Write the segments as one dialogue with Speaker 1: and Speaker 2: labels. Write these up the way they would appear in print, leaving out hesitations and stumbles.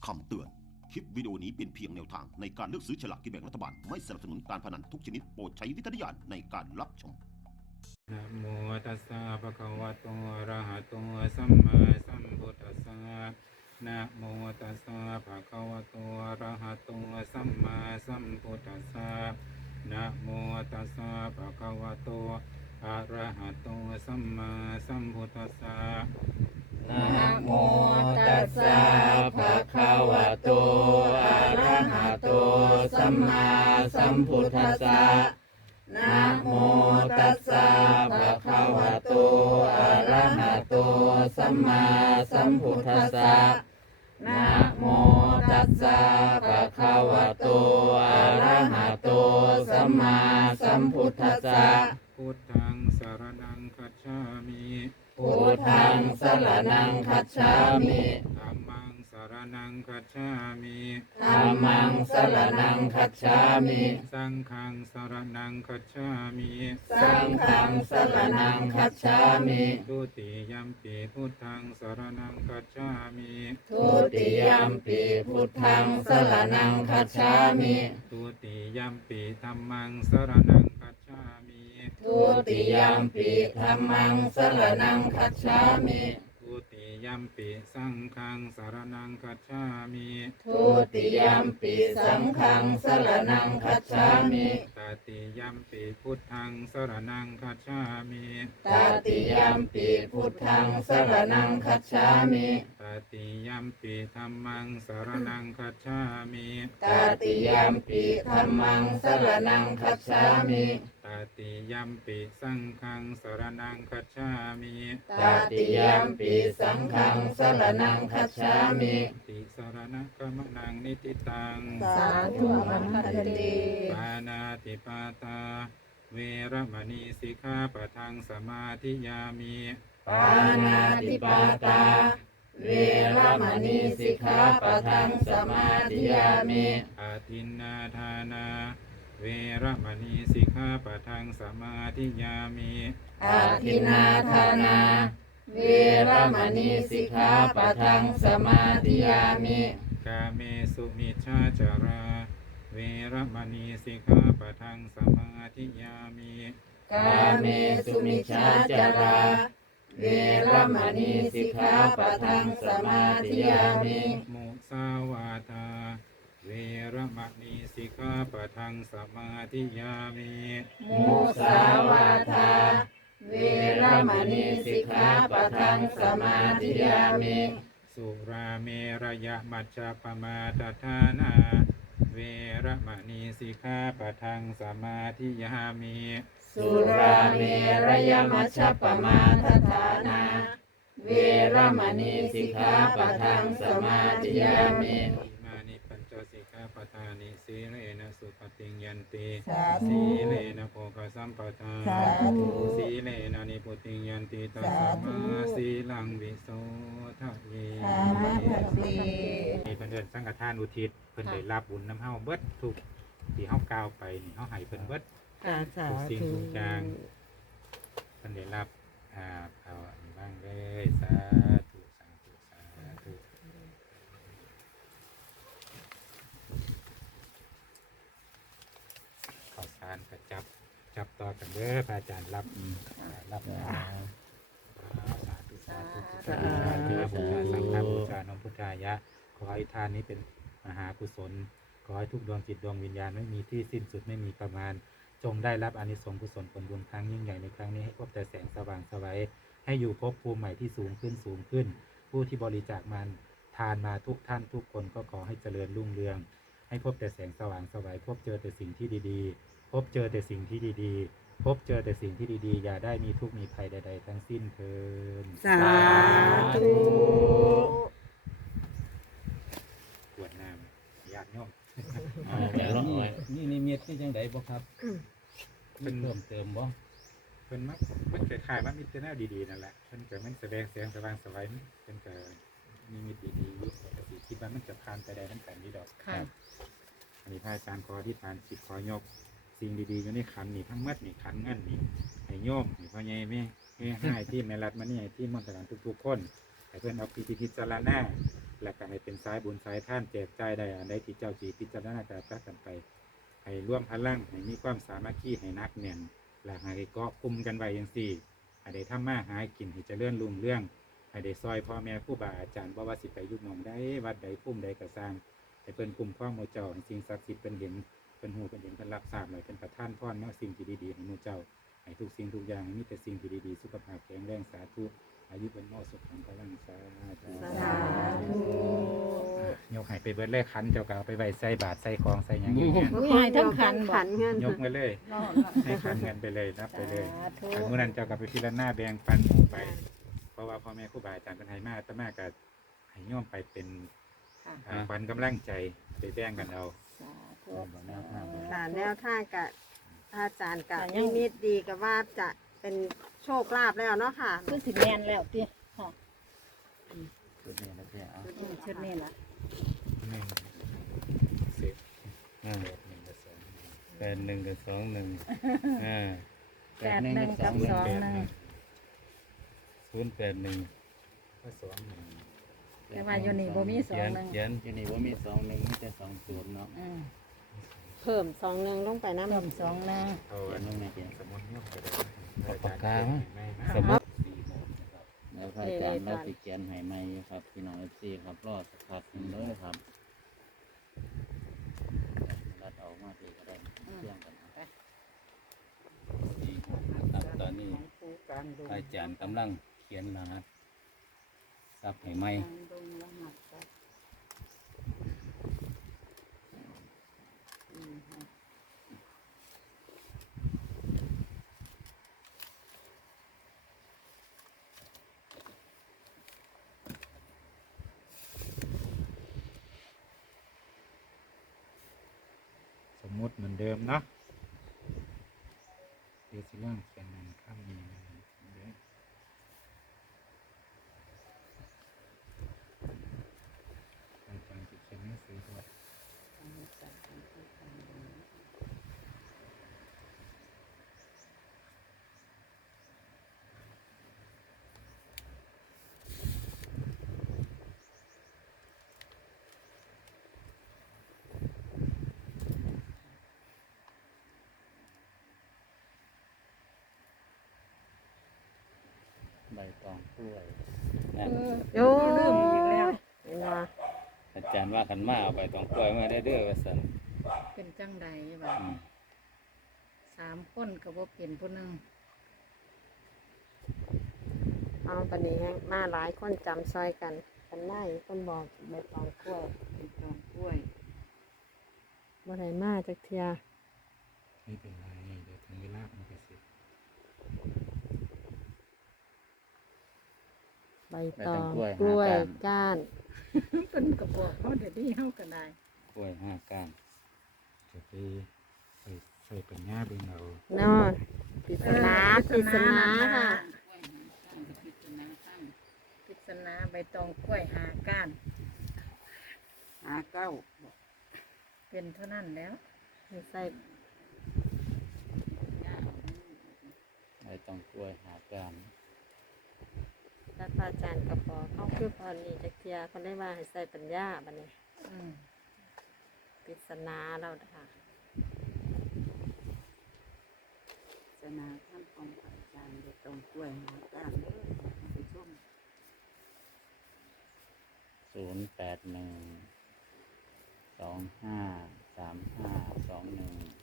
Speaker 1: ำเตือน คลิปวิดีโอนี้เป็นเพียงแนวทางในการเลือกซื้อฉลากกินแบ่งรัฐบาล ไม่สนับสนุนการพนันทุกชนิดโปรดใช้วิจารณญาณในการรับชม
Speaker 2: นะโมตัสสะภะคะวะโตอะระหะโตสัมมาสัมพุทธัสสะนะโมตัสสะภะคะวะโตอะระหะโตสัมมาสัมพุทธัสสะนะโมตัสสะภะคะวะโตอะระหะโตสัมมาสัมพุทธัสสะ
Speaker 3: นะโมตัสสะภะคะวะโตอะระหะโตสัมมาสัมพุทธัสสะนะโมตัสสะภะคะวะโตอะระหะโตสัมมาสัมพุทธัสสะนะโมตัสสะภะคะวะโตอะระหะโตสัมมาสัมพุทธัสสะ
Speaker 2: พุทธังสรณังคัจฉามิ
Speaker 3: พุทธังสรณังคัจฉามิ
Speaker 2: ธัมมังสรณังคัจฉามิ
Speaker 3: ธัมมังสรณังคัจฉามิ
Speaker 2: สังฆังสรณังคัจฉามิ
Speaker 3: สังฆังสรณังคัจฉามิ
Speaker 2: ทุติยัมปิพุทธังสรณังคัจฉามิ
Speaker 3: ทุติยัมปิพุทธังสรณังคัจฉามิ
Speaker 2: ทุติยัมปิธัมมังสรณังคัจฉามิ
Speaker 3: ทุติยัมปิธัมมังสรณังคัจฉามิ
Speaker 2: ทุติยัมปิสังฆังสรณังคัจฉามิ
Speaker 3: ทุติยัมปิสังฆังสรณังคัจฉามิ
Speaker 2: ตติยัมปิพุทธังสรณังคัจฉามิ
Speaker 3: ตติยัมปิพุทธังสรณังคัจฉามิ
Speaker 2: ตติยัมปิธัมมังสรณังคัจฉามิ
Speaker 3: ตติยัมปิธัมมังสรณังคัจฉามิ
Speaker 2: ตติยัมปิสังฆังสรณังคัจฉามิ
Speaker 3: ตติยัมปิสังฆังสรณังคัจฉามิ
Speaker 2: ติสรณะกมนังนิติตัง
Speaker 3: สาธุอันคันติ
Speaker 2: ปานาติปาตาเวระมณีสิกขาปะทังสมาธิยามิ
Speaker 3: ปานาติปาตาเวระมณีสิกขาปะทังสมาธิยามิ
Speaker 2: อาทินนาทานาเวระมณีสิกขาปะทังสมาธิยามิ
Speaker 3: อาทินนาทานาเวระมณีสิกขาปะทังสมาธิยามิ
Speaker 2: กาเมสุมิชฌาจาราเวระมณีสิกขาปะทังสมาธิยามิ
Speaker 3: กาเมสุมิชฌาจาราเวระมณีสิกขาปะทังสมาธิยามิ
Speaker 2: มุสาวาทาเวระมณีสิกขาปะทังสมาธิยามิ
Speaker 3: มุสาวาทาเวระมณีสิกขาปะทังสมาธิยามิ
Speaker 2: สุราเมระยะมัจจปมาทฐานาเวระมณีสิกขาปะทังสมาธิยามิ
Speaker 3: สุราเมรยมัชฌปมาทฐานาเวระมณีสิกขาปะทังสมาธิยามิ
Speaker 2: อิมานิปัญจสิกขาปทานิสีเลนะสุปฏิญญันติ
Speaker 3: สาธุ
Speaker 2: สีเลนะโภคสัมปทา
Speaker 3: สาธุ
Speaker 2: สีเลนะนิพุติญญันติตัส
Speaker 3: สา
Speaker 2: ส
Speaker 3: ธุ
Speaker 2: มาสีลังวิโสทะเย
Speaker 3: สาธุ
Speaker 2: มีเพิ่นเดินสังฆทานอุทิศเพิ่นได้รับบุญน้ำเฮาเบิดทุกที่เฮากล่าวไปนี่เฮาให้เพิ่นเบิด
Speaker 3: ค่ะสา
Speaker 2: ทุกสิ่ง
Speaker 3: ธุ
Speaker 2: ทุกอย่างเพิ่นได้รับเอาอันนี้บ้างเลยสาธุสาธุสาธุข้าวสารก็จับต่อกันเด้อพระอาจารย์รับรับสาธุสาธุพุทธาเทวพุทธาสังฆาพุทธานมพุทธายะขอให้ทานนี้เป็นมหากุศลขอให้ทุกดวงจิตดวงวิญญาณไม่มีที่สิ้นสุดไม่มีประมาณจงได้รับอานิสงส์กุศลผลบุญครั้งยิ่งใหญ่ในครั้งนี้ให้พบแต่แสงสว่างไสวัยให้อยู่ภพภูมิใหม่ที่สูงขึ้นสูงขึ้น ผู้ที่บริจาคมาทานมาทุกท่านทุกคนก็ขอให้เจริญรุ่งเรืองให้พบแต่แสงสว่างไสวัยพบเจอแต่สิ่งที่ดีๆพบเจอแต่สิ่งที่ดีๆพบเจอแต่สิ่งที่ดีๆอย่าได้มีทุกข์มีภัยใดๆทั้งสิ้นเถิด
Speaker 3: สาธุ
Speaker 2: กวดน้ำญาติโยม
Speaker 4: นี่นิมิตที่จังไดบ่ครับ
Speaker 2: เป็น
Speaker 4: เพิ่มเติมบ่
Speaker 2: เพิ่นมันคล้ายๆว่ามีแต่แนวดีๆนั่นแหละเพิ่นก็มันแสดงแสงสว่างไสวัยเพิ่นก็มีมิตดีๆอยู่ก็สิคิดว่ามันจะผ่านไปได้ทั้งกันนี่ดอก
Speaker 3: ค่ะ
Speaker 2: อันนี้พระอาจารย์ขอที่ฐานจิตขอยกสิ่งดีๆอยู่ในขันนี่ทั้งหมดนี่ขันเงินนี่ให้โยมนี่พ่อใหญ่แม่ให้ที่แม่รัดมานี่ให้ที่มนตรทุกๆคนให้เพิ่นเอาพิจารณาและก็ให้เป็นสายบุญสายท่านแจกจ่ายได้อันใดที่เจ้าจีพิจารณาการตักกันไปให้ร่วมพลังให้มีความสามัคคีให้นักแน่นและให้เกาะกลุ่มกันไว้อย่างสี่ให้ได้ทำมาหากินให้เจริญรุ่งเรื่องให้ได้ซอยพ่อแม่ครูบาอาจารย์บ่ว่าสิไปอยุบหมองใดวัดใดภูมิใดก็สร้างให้เพิ่นคุ้มครองหมู่เจ้าให้สิ่งศักดิ์สิทธิ์เป็นเห็นเป็นหูเป็นเห็นเป็นรับทราบเลยเป็นประท่านพรเนาะสิ่งที่ดีๆให้หมู่เจ้าให้ทุกสิ่งทุกอย่างมีแต่สิ่งที่ดีๆสุขภาพแข็งแรงสาธุอายุเป็นโมสุขของพลังสาธุ
Speaker 3: สาธุ
Speaker 2: ยกให้ไปเบิดเลยขันเจ้าก็เอาไปไว้ใส่บาตรใส่ของใส่หยังอย่างเงี้ย
Speaker 3: อุ้ยให้ทั้งขันบ่
Speaker 5: ขันเงิน
Speaker 2: ยกมาเลย
Speaker 3: รอด
Speaker 2: ให้ขันเงินไปเลยรับไปเลย
Speaker 3: สาธุ
Speaker 2: ขันมื้อนั้นเจ้าก็ไปพิจารณาแบ่งปันหมู่ไป เพราะว่าพ่อแม่ครูบาอาจารย์เป็นให้มาอาตมาก็ให้โยมไปเป็น
Speaker 3: ค่ะ
Speaker 2: ขวัญกำลังใจไปแบ่งกันเอา
Speaker 3: สาธุ
Speaker 5: ค่ะแนวทางกับอาจารย์กับ
Speaker 3: ค่ะยัง
Speaker 5: นิมิตดีกับว่าจะเป็นโชคลาภแล้วเนาะค่ะ
Speaker 3: คือสิแม่นแล้วติค่ะ
Speaker 4: ชุดนี้นะพี่เอา
Speaker 3: ชุดนี้ล่ะ
Speaker 2: หนึ่งสิบ
Speaker 4: อ่า
Speaker 2: แปดหนึ่งกับสองหนึ่ง
Speaker 4: 81กับ21อ่า
Speaker 3: 81กับ 21
Speaker 2: 081ก็21
Speaker 3: แต่ว่าอยู่นี่บ่มี
Speaker 4: เขียน
Speaker 3: 21
Speaker 4: เขียนอยู่นี่ว่ามี21มีแต่20เนาะ
Speaker 3: อืม
Speaker 5: เพิ่ม2 1ลงไปน้ำ
Speaker 3: เพิ่ม21
Speaker 2: เอา
Speaker 4: เขีย
Speaker 2: อั
Speaker 4: น
Speaker 2: น
Speaker 4: ลงในเขียน
Speaker 2: สมุดโยกไปเลย
Speaker 4: เอาปากกา
Speaker 2: ไห
Speaker 4: มา
Speaker 2: ส
Speaker 4: ส
Speaker 2: มุ
Speaker 4: มุ
Speaker 2: ด
Speaker 4: ดแล้วพระอาจารย์เราสิเขียนให้ใหม่อยู่ครับพี่น้อง FC ครับรอสักพักหนึงเด้อครับรัดออกมาดีก็ได้เที่ยงกันเอานี่ครับตอนนี้พระอาจารย์กำลังเขียนรหัสซับให้ใหม่
Speaker 2: สมมุติเหมือนเดิมเนาะเดี๋ยวสิเรื่องเขียนนันข้ามนี้นะเดี๋ยวอาจารย์จะเขียนหนังสือด้วย
Speaker 4: ใบตองกล้วยนะ
Speaker 5: โอ้
Speaker 3: ลืมอีกแล้ว
Speaker 5: เห็นว่า
Speaker 4: อาจารย์ว่ากันมาเอาใบตองกล้วยมาได้เด้อว่าสัน
Speaker 3: เป็นจังใดบัด
Speaker 4: อืม
Speaker 3: 3คนก็บ่เป็นผู้หนึง
Speaker 5: เอาปานนี้ให้มาหลายคนจำซอยกันกันได้คนบอกใบตองกล้วย
Speaker 3: เป็นตองกล้วย
Speaker 5: บ่ได้มาจักเทีย
Speaker 2: ไม่เป็นไรเดี๋ยวถึงเวลามันจะเสร็จ
Speaker 5: ใบตองกล้วยก้าน
Speaker 3: เพิ่นก็บอกเฮาเดี๋ยวนี้เฮาก็ได้
Speaker 4: กล้วย5ก้าน
Speaker 2: จะไปใส่ปัญญาเบิ่งเอา
Speaker 5: เนาะปริศนาปริศนาค่ะ
Speaker 3: ปริศนาใบตองกล้วยหาก้าน เป็นเท่านั้นแล้ว
Speaker 5: ให้ใส่
Speaker 4: ใบตองกล้วย5ก้าน
Speaker 5: พระอาจารย์ก็บอกเขาคือพอนี่จักเทียเขาได้ว่าให้ใส่ปัญญาบัดนี้
Speaker 3: อืม
Speaker 5: ปริศนาเราค่ะ
Speaker 6: ศาสนาท่านของพระอาจารย์จะต้องกล้วยหาก้านเด้อท่านผู้ชม
Speaker 4: 081 253521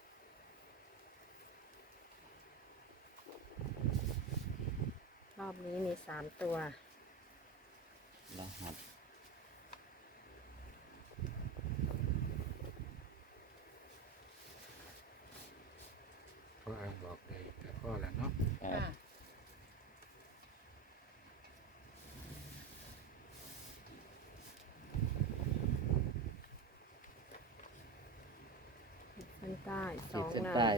Speaker 5: รอบนี้มี3 ตัว
Speaker 4: รหัส
Speaker 2: เขาอ่านบอกได้แต่ข้อแล้วเนาะ
Speaker 4: ครับ
Speaker 3: ค่ะ
Speaker 5: เส้นใต้ส
Speaker 4: ขี
Speaker 5: อ
Speaker 4: ด
Speaker 5: ง
Speaker 4: เส้น
Speaker 5: นะ
Speaker 4: ใต้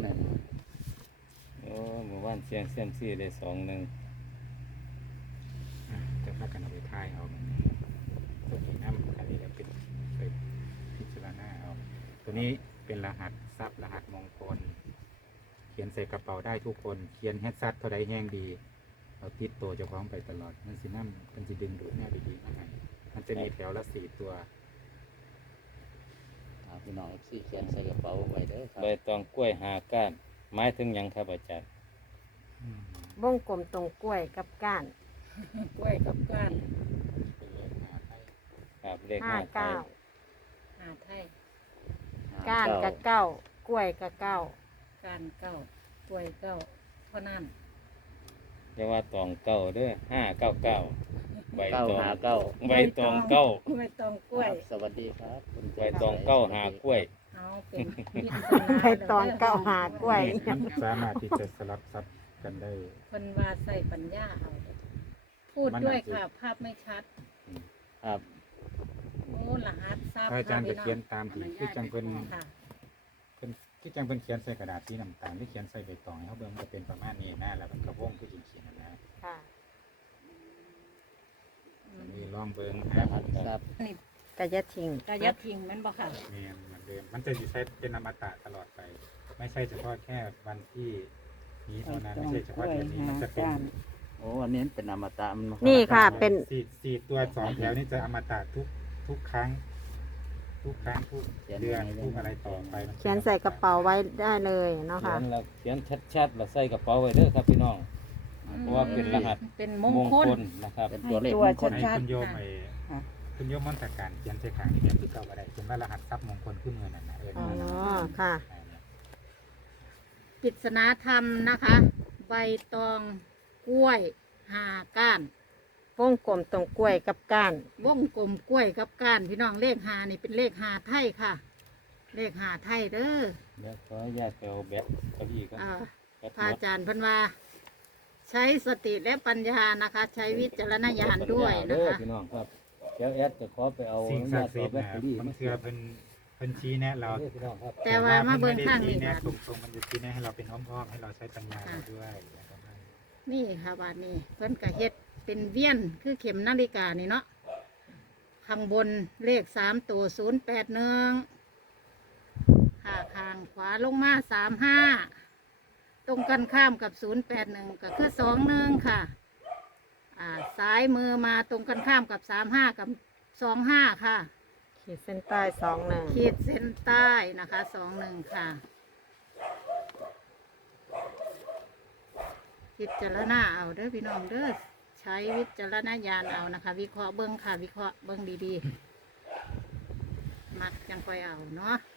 Speaker 4: 21โอ้หมู่บ้านเสียงเซียมซี่ได้21
Speaker 2: จะพากันเอาไปทายเอามันตัวนี้น้ำอันนี้จะเป็นไปพิจารณาเอาตัวนี้เป็นรหัสทรัพย์รหัสมงคล เขียนใส่กระเป๋าได้ทุกคนเขียนแฮดซัดเท่าใดแห้งดีเอาติดตัวเจ้าของไปตลอดมันสิน้ำมันสิดึงดูดแน่ดีๆมากมันจะมีแถวละ4 ตัว
Speaker 3: เอาพี่น้องซี่เขียนใส่กระเป๋าไว้เด้อครับ
Speaker 4: ใบตองกล้วยหาก้านหมายถึงหยังครับอาจารย์
Speaker 5: วงกลมตรงกล้วยกับก้าน
Speaker 6: กล้วยกับก้าน
Speaker 4: ครับเลข
Speaker 5: ห้า
Speaker 4: ไทย
Speaker 5: เก้า
Speaker 6: หาไทย
Speaker 5: ก้านกับเก้ากล้วยกับเก้า
Speaker 6: ก้านเก้ากล้วยเก้าเท่านั้น
Speaker 4: เรียกว่าตองเก้าเด้อ599ใบตอง
Speaker 3: 959
Speaker 4: ใบตองเก้า
Speaker 6: ไม่ต้องกล้วย
Speaker 3: สวัสดีครับคุณ
Speaker 4: ใบตองเก้าหากล้วย
Speaker 6: เอาเป็นพิจ
Speaker 5: ใบตองเก้าหากล้วย
Speaker 2: มันสามารถที่จะสลับซับกันได้
Speaker 6: คนว่าใส่ปัญญาเอาพูดด้วยค่ะ ภาพไม่ชัด
Speaker 3: ครับ
Speaker 6: โอ้รหัสทราบ
Speaker 2: ถ้าอาจารย์จะเขียนตามที่ที่จังเพิ่น
Speaker 6: ค่ะ
Speaker 2: ที่จังเพิ่นเขียนใส่กระดาษสีน้ำตาลหรือเขียนใส่ใบตองให้เขาเบิ่งมันจะเป็นประมาณนี้นะแล้วมันกระวงคือจริงเขียนนั่นนะ
Speaker 5: ค่ะ
Speaker 2: อันนี้ลองเบิ่ง
Speaker 3: ร
Speaker 2: หา
Speaker 3: หัสทรัพย์
Speaker 5: กระยะทิ้ง
Speaker 6: กายะทิ้งแมันบ่ค่ะ
Speaker 2: เมียนเหมือนเดิมมันจะอยู่ใช้เป็นอมตะตลอดไป ไม่ใช่เฉพาะแค่วันที่นี้เท่านั้นไม่ใช่เฉพาะเดือนนี้มันจะเป็น
Speaker 3: โอ้อันนี้เป็นอมตะมันบ่
Speaker 5: นี่ค่ะเป็น
Speaker 2: สี่ตัว2 แถวนี่จะอมตะทุกครั้ง ทุกเดือนทุกอะไรต่อไปมัน
Speaker 5: เขียนใส่กระเป๋าไว้ได้เลยเนาะ
Speaker 4: เขี
Speaker 5: ค่ะ
Speaker 4: ยนแล้วเขียนชัดๆแล้วใส่กระเป๋าไว้เด้อครับพี่น้อง เพราะว่าเป็นรหัส
Speaker 6: เป็นม
Speaker 4: ม
Speaker 6: ง
Speaker 4: ง
Speaker 6: ค
Speaker 4: ค
Speaker 6: ล
Speaker 4: ลนะครับ
Speaker 3: เป็นตัวเลข
Speaker 6: ให้
Speaker 3: ม
Speaker 6: ตัว
Speaker 3: งคล
Speaker 6: ชัด
Speaker 2: คุณโยม
Speaker 6: ค่ะ
Speaker 2: คุณโยมมอนตการเขียนใส่ขางนี่เขียนคือเก่าอะไรเขียนว่ารหัสทรัพย์มงคลขึ้นเงินนั่นนะ
Speaker 5: อ๋อ
Speaker 2: นั่นน่ะ
Speaker 5: ค่ะ
Speaker 6: ปริศนาธรรมนะคะ ใบตองกล้วยหาก้าน
Speaker 5: วงกลมตรงกล้วยกับก้าน
Speaker 6: วงกลมกล้วยกับก้านพี่น้องเลขหานี่เป็นเลขหาไทยค่ะ เลขหาไทยเด้อ
Speaker 4: เดี๋ยวขออนุญาตไปเอาแบตเก้าอี้ก่อน
Speaker 6: อ่า
Speaker 4: แบต
Speaker 6: พระอาจารย์เพันว่า ใช้สติและปัญญานะคะ ใช้วิจารณญาณด้วย
Speaker 4: เด้
Speaker 6: นะ
Speaker 4: อ
Speaker 6: คะ
Speaker 4: พี่น้องครับเดี๋ยวแอดจะขอไปเอา
Speaker 2: สิ่ง
Speaker 4: อนุ
Speaker 2: ศั
Speaker 4: ญาก ต
Speaker 2: ดิ์สิ
Speaker 4: ต่อ
Speaker 2: ทธิ์
Speaker 4: แบต
Speaker 2: นะ
Speaker 4: เตอรี่
Speaker 2: มันคือเพิ่นชี้แนะเรา
Speaker 4: เด้อพี่น้องครับ
Speaker 6: แต่ว่ามาเบิ่งข้างนี้
Speaker 2: แนะ
Speaker 6: ค่ะ
Speaker 2: ตรงๆมันจะชี้แนะให้เราเป็นอ้อมๆให้เราใช้ปัญญาเราด้วยนะครับ
Speaker 6: นี่ค่ะบาทนี้เพิ่นกะเฮ็ดเป็นเวียนคือเข็มนาฬิกานี่เนาะข้างบนเลข3 ตัว081ค่ะข้างขวาลงมา35ตรงกันข้ามกับ081ก็คือ21ค่ะซ้ายมือมาตรงกันข้ามกับ35กับ25ค่ะ
Speaker 5: ขีดเส้นใต้21
Speaker 6: ขีดเส้นใต้นะคะ21ค่ะพิจารณาเอาเด้อพี่น้องเด้อใช้วิจารณญาณเอานะคะ วิเคราะห์เบิ้งค่ะ วิเคราะห์เบิ้งดีๆ มักจังค่อยเอาเนาะ